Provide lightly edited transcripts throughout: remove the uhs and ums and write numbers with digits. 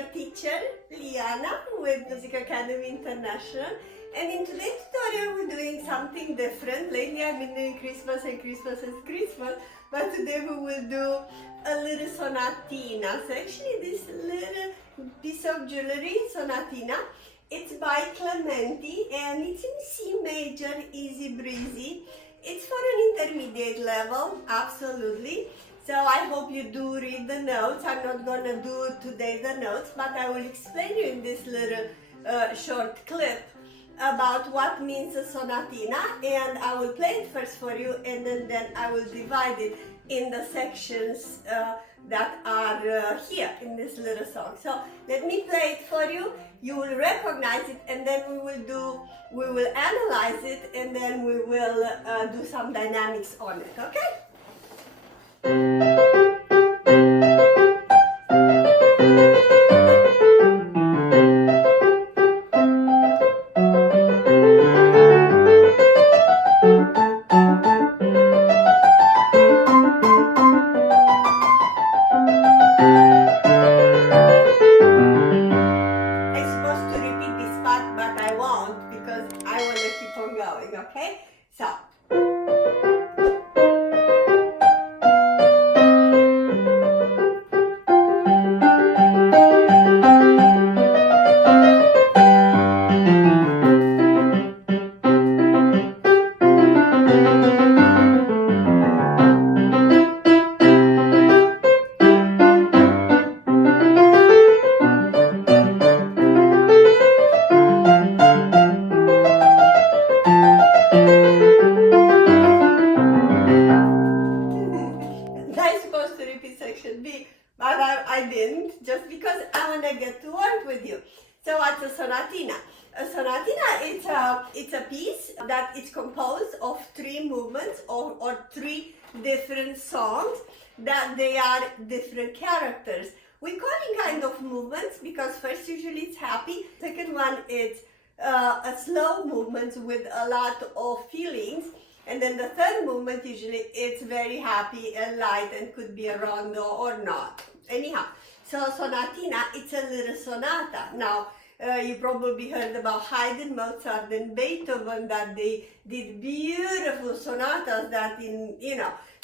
your teacher, Liana, with Music Academy International. And in today's tutorial, we're doing something different. Lately, I've been doing Christmas and Christmas and Christmas, but today we will do a little sonatina. So actually, this little piece of jewelry, sonatina, it's by Clementi, and it's in C major, easy breezy. It's for an intermediate level, absolutely. So I hope you do read the notes. I'm not gonna do today the notes, but I will explain you in this little short clip about what means a sonatina, and I will play it first for you, and then I will divide it in the sections that are here in this little song. So let me play it for you. You will recognize it, and then we will analyze it, and then we will do some dynamics on it, okay? Okay, so section B, but I didn't, just because I want to get to work with you. So what's a sonatina? A sonatina, it's a piece that is composed of 3 movements or 3 different songs that they are different characters. We call it kind of movements because first usually it's happy, second one is a slow movement with a lot of feelings, and then the third movement usually it's very happy and light and could be a rondo or not. Anyhow, so sonatina, it's a little sonata. Now, you probably heard about Haydn, Mozart, and Beethoven, that they did beautiful sonatas that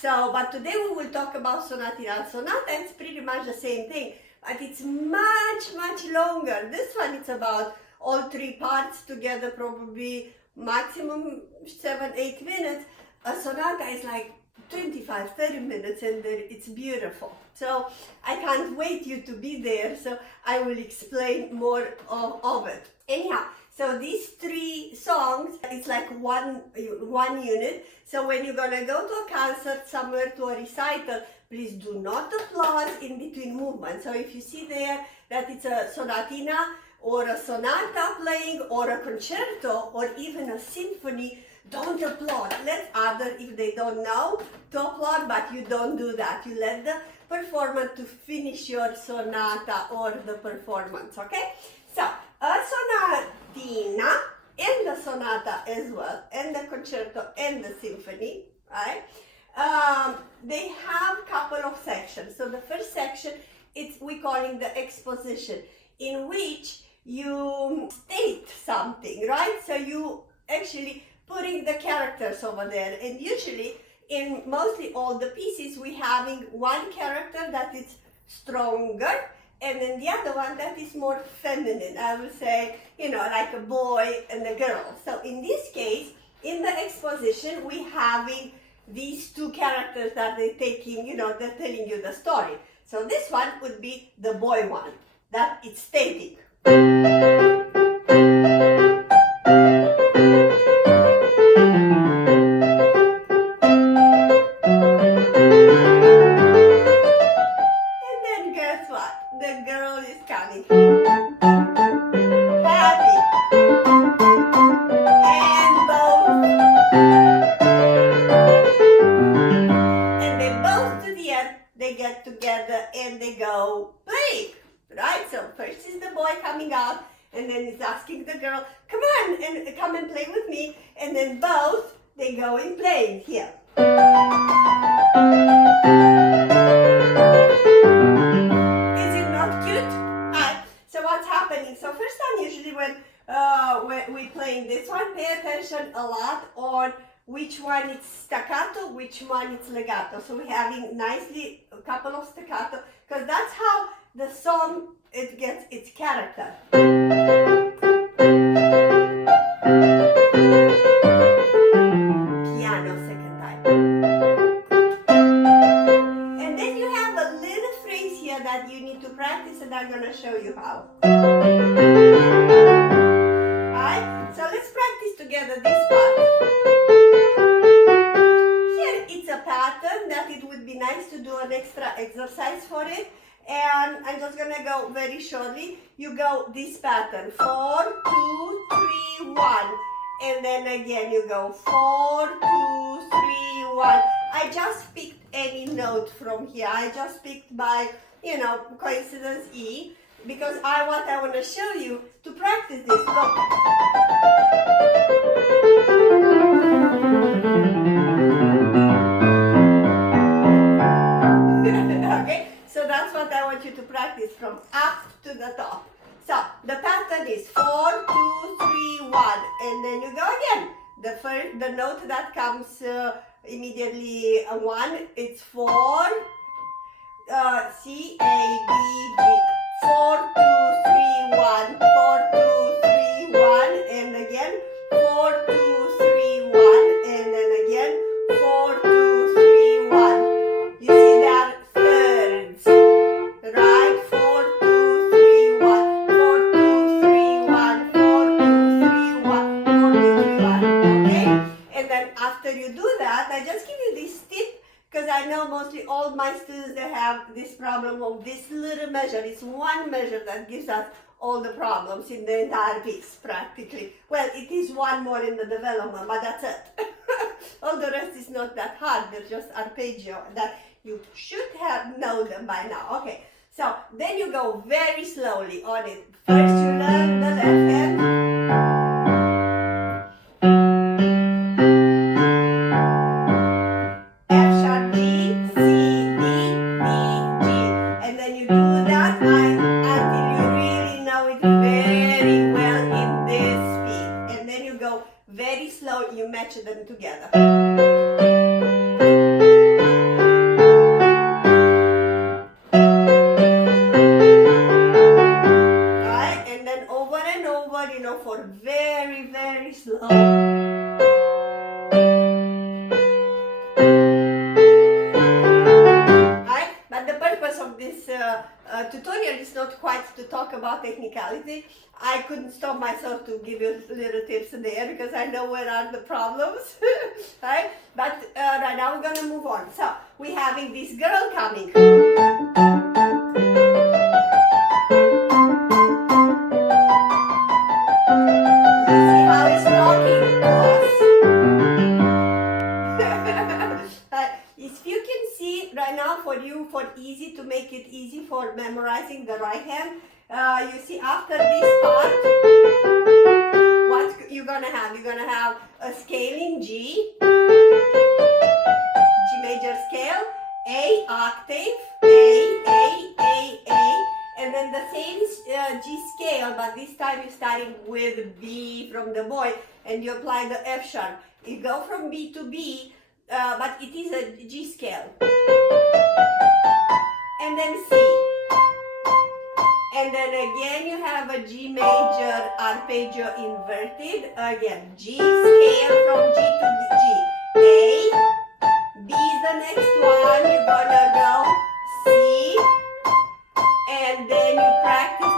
so, but today we will talk about sonatina. Sonata is pretty much the same thing, but it's much, much longer. This one, it's about all 3 parts together, probably maximum 7-8 minutes. A sonata is like 25-30 minutes, and it's beautiful. So I can't wait you to be there, so I will explain more of it. Anyhow, so these 3 songs, it's like one unit. So when you're gonna go to a concert somewhere, to a recital, please do not applaud in between movements. So if you see there that it's a sonatina or a sonata playing or a concerto or even a symphony, don't applaud. Let others, if they don't know, to applaud, but you don't do that. You let the performer to finish your sonata or the performance, okay? So, a sonatina and the sonata as well, and the concerto and the symphony, right? They have a couple of sections. So the first section, we calling the exposition, in which you state something, right? So you actually putting the characters over there, and usually in mostly all the pieces we having one character that is stronger, and then the other one that is more feminine. I would say, like a boy and a girl. So in this case, in the exposition, we having these 2 characters that they're taking, they're telling you the story. So this one would be the boy one, that it's stating. The girl is coming. Happy. And both. And they both to the end, they get together and they go play. Right? So first is the boy coming out, and then he's asking the girl, come on, and come and play with me. And then both, they go and play here. Is it not cute? which one is staccato, which one is legato. So we're having nicely a couple of staccato, because that's how the song, it gets its character. Piano, second time. And then you have a little phrase here that you need to practice, and I'm going to show you how. Alright, so let's practice together this part. Here it's a pattern that it would be nice to do an extra exercise for it. And I'm just gonna go very shortly. You go this pattern, 4, 2, 3, 1. And then again you go 4, 2, 3, 1. I just picked any note from here. I just picked by, coincidence E, because I want to show you to practice this. Look. Okay, so that's what I want you to practice, from up to the top. So the pattern is 4, 2, 3, 1, and then you go again. The note that comes immediately 1, it's 4, C, A, B, G. 4, 2, 3, 1, 4, 2, 3, 1, and again 4, 2, 3, 1, and then again 4, 2, 3, 1. You see that thirds, right? 4, 2, 3, 1, 4, 2, 3, 1, 4, 2, 3, 1, 4, 2, 3, 1. Okay? And then after you do that, I just give you this tip, because I know mostly all my students, they have this problem of this little measure. It's one measure that gives us all the problems in the entire piece, practically. Well, it is one more in the development, but that's it. All the rest is not that hard. They're just arpeggio that you should have known them by now. Okay, so then you go very slowly on it. First you learn the left hand. Them together. Right? And then over and over, for very, very slow. Right? But the purpose of this tutorial is not quite to talk about technicality. I couldn't stop myself to give you little tips there, because I know where are the problems, right? But right now we're gonna move on. So we're having this girl coming. You see how he's talking to us. If you can see right now, for easy, to make it easy for memorizing the right hand, you see after this part, what you're gonna have? You're gonna have a scaling G major scale, A octave, A, and then the same G scale, but this time you're starting with B from the boy, and you apply the F sharp. You go from B to B, but it is a G scale. And then C. And then again you have a G major arpeggio inverted. Again, G scale from G to G. A, B is the next one. You're gonna go C, and then you practice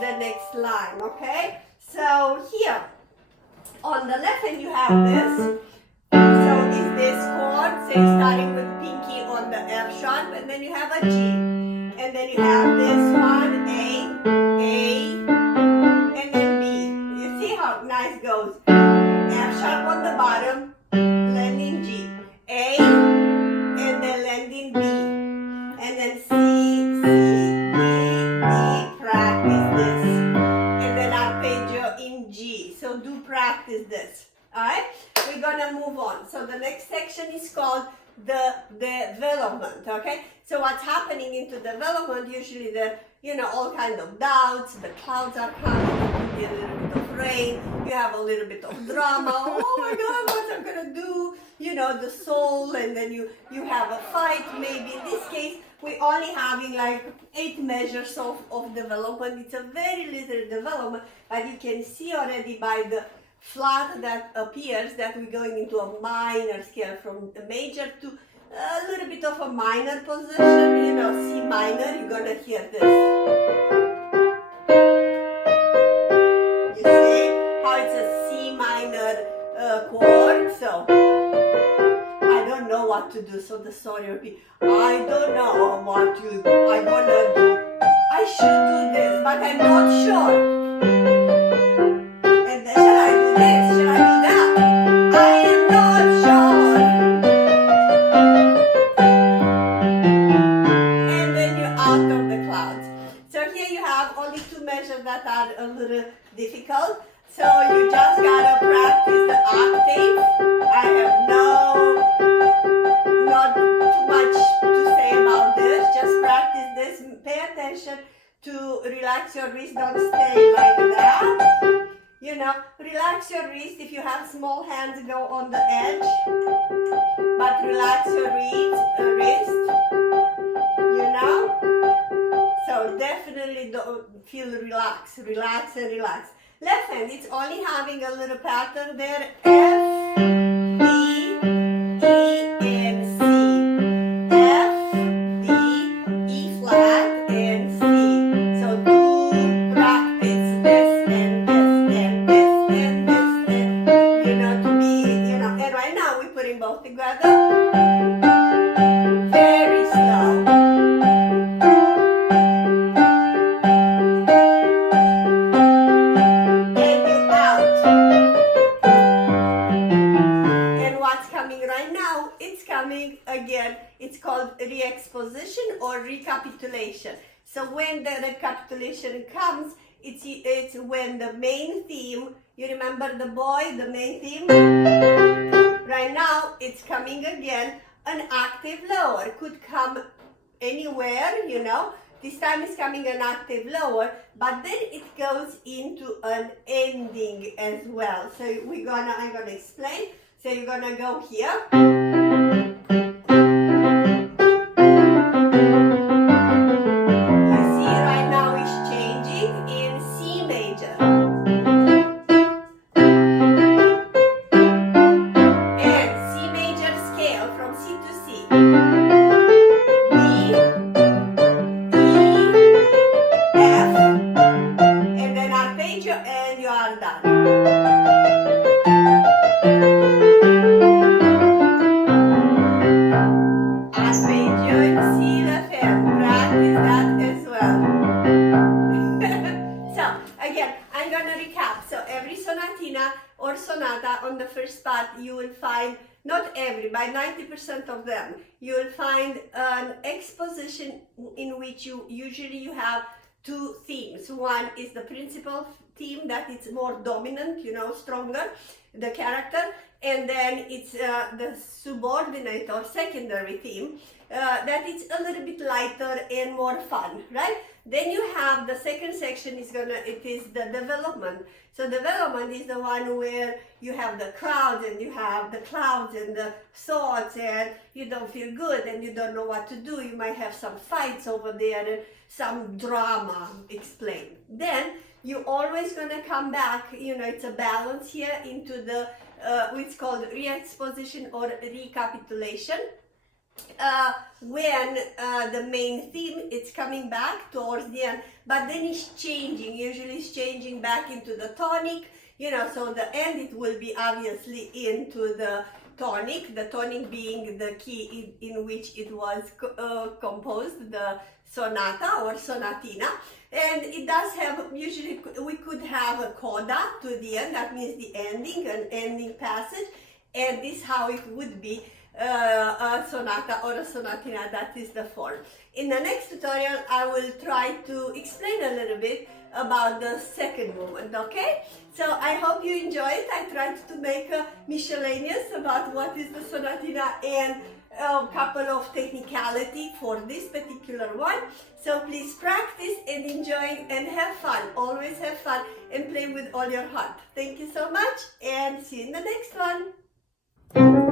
the next line, okay? So here, on the left hand you have this. So is this chord, say starting with pinky on the F sharp, and then you have a G. And then you have this one, A, and then B. You see how nice goes. F sharp on the bottom, landing G. A, and then landing B. And then C, D, practice this. And then arpeggio in G. So do practice this. Alright? We're gonna move on. So the next section is called the development, okay? So what's happening into development, usually there, all kinds of doubts, the clouds are coming, it could be a little bit of refrain, you have a little bit of drama, oh my God, what I'm gonna do, you know, the soul, and then you have a fight. Maybe in this case, we're only having like 8 measures of development. It's a very little development, but you can see already by the flat that appears that we're going into a minor scale from a major to a little bit of a minor position, you know, C minor, you're gonna hear this. You see how it's a C minor chord, so I don't know what to do, so the song will be, I don't know what I'm gonna do. I should do this, but I'm not sure. And then shall I do this? Shall I do that? I am not sure. And then you're out of the clouds. So here you have only 2 measures that are a little difficult. So you just gotta practice the octave. I have not too much to say about this. Just practice this. Pay attention to relax your wrist. Don't stay like that. You know, relax your wrist. If you have small hands, go on the edge. But relax your wrist. You know. So definitely don't feel relaxed. Relax and relax. Left hand, it's only having a little pattern there. F, D, E, and C. F, D, E flat, and C. So do practice this and this and this and this and, you know, to be, you know, and right now we're putting both together. Very slow. Again, it's called re-exposition or recapitulation. So when the recapitulation comes, it's when the main theme, you remember the boy, the main theme? Right now, it's coming again, an octave lower. Could come anywhere, you know. This time it's coming an octave lower, but then it goes into an ending as well. So I'm gonna explain. So you're gonna go here. Or sonata, on the first part you will find, not every, by 90% of them, you will find an exposition in which you have 2 themes. One is the principal theme, that it's more dominant, you know, stronger, the character, and then it's the subordinate or secondary theme, that it's a little bit lighter and more fun, right? Then you have the second section it is the development. So development is the one where you have the crowds and you have the clouds and the thoughts and you don't feel good and you don't know what to do. You might have some fights over there and some drama explained. Then you're always gonna come back, you know, it's a balance here into the, what's called re-exposition or recapitulation. When the main theme it's coming back towards the end, but then it's changing. Usually it's changing back into the tonic, you know, so the end it will be obviously into the tonic being the key in which it was composed, the sonata or sonatina. And it does have, usually we could have a coda to the end, that means the ending, an ending passage, and this is how it would be a sonata or a sonatina. That is the form. In the next tutorial I will try to explain a little bit about the second movement, okay? So I hope you enjoy it. I tried to make a miscellaneous about what is the sonatina and a couple of technicality for this particular one. So please practice and enjoy and have fun. Always have fun and play with all your heart. Thank you so much and see you in the next one.